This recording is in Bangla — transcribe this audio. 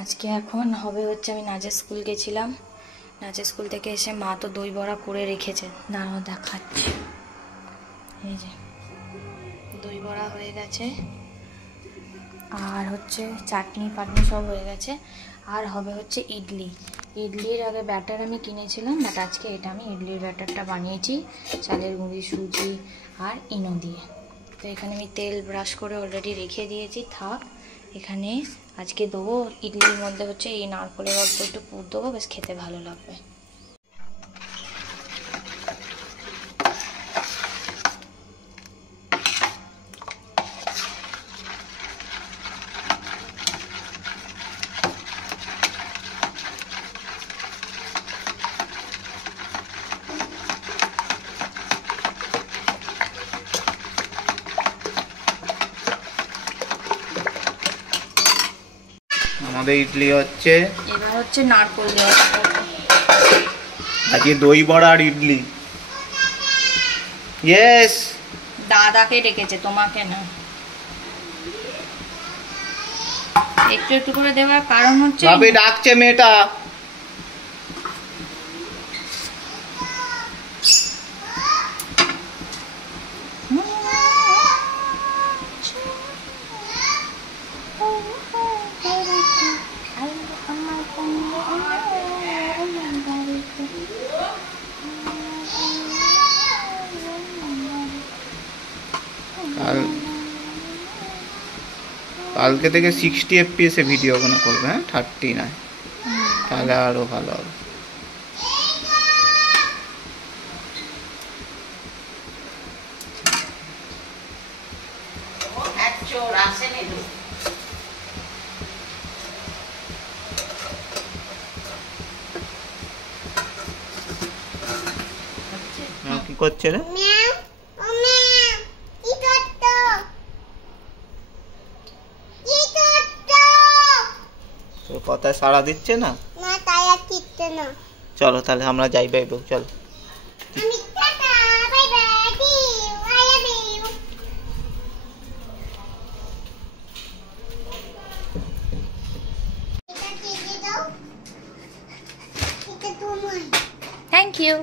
আজকে এখন হবে হচ্ছে আমি নাচের স্কুল গেছিলাম, নাচের স্কুল থেকে এসে মা তো দই বড়া করে রেখেছে, দাঁড়াও দেখাচ্ছি। এই যে দই বড়া হয়ে গেছে, আর হচ্ছে চাটনি ফাটনি সব হয়ে গেছে, আর হবে হচ্ছে ইডলি। ইডলির আগে ব্যাটার আমি কিনেছিলাম, বাট আজকে এটা আমি ইডলির ব্যাটারটা বানিয়েছি চালের গুঁড়ি, সুজি আর ইনো দিয়ে। তো এখানে আমি তেল ব্রাশ করে অলরেডি রেখে দিয়েছি, থাক। এখানে আজকে দেবো ইডলির মধ্যে হচ্ছে এই নারকেলের অল্প একটু পুর দেবো, বেশ খেতে ভালো লাগবে। আমাদের ইডলি হচ্ছে, এবার হচ্ছে নারকেল দেওয়া, আজকে দই বড়া আর ইডলি। ইয়েস, দাদাকে ডেকেছে, তোমাকে না। একটু একটু করে দেওয়ার কারণ হচ্ছে ভাবি ডাকছে মেয়েটা। কালকে থেকে 60 FPS এ ভিডিও কোনো করবে, হ্যাঁ 30 নয়, তাহলে আরো ভালো হবে। কি করছে রে? তোর কথায় সাড়া দিচ্ছে না? না, তাই আর দিচ্ছে না। চলো তাহলে আমরা যাই, বাই বাই, চলো। আমি tata, bye bye, I love you. এটা দিয়ে দাও, এটা তোমার। Thank you.